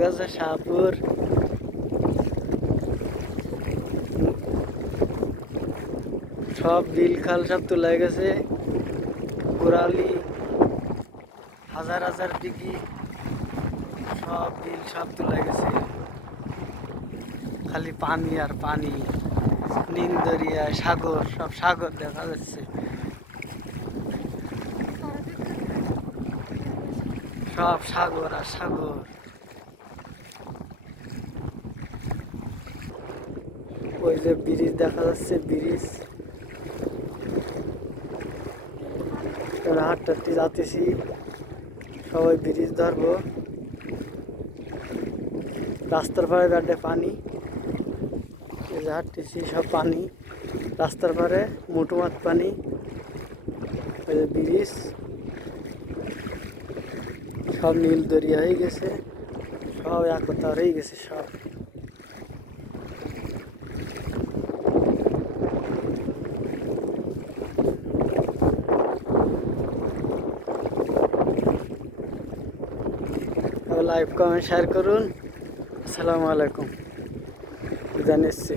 গেছে শাহপুর, সব বিল খাল সব তোলা গেছে। গোড়ালি হাজার হাজার ডিগ্রি সব বিল সব তোলা গেছে। খালি পানি আর পানি, নীল দরিয়া, সাগর, সব সাগর দেখা যাচ্ছে। সব সাগর আর সাগর। ওই যে ব্রিজ দেখা যাচ্ছে, ব্রিজ। হাঁটতে যাতেছি, সবাই ব্রিজ ধরবো। রাস্তার পাড়ে গাড্ডে পানি, এই যে হাঁটতেছি সব পানি রাস্তার পাড়ে, মোটমাট পানি। ওই যে ব্রিজ, সব নীল দরিয়া হয়ে গেছে, সব একতার হয়ে গেছে সব। লাইভ কমেন্ট শেয়ার করুন। আসসালামু আলাইকুম, জানিয়েছি।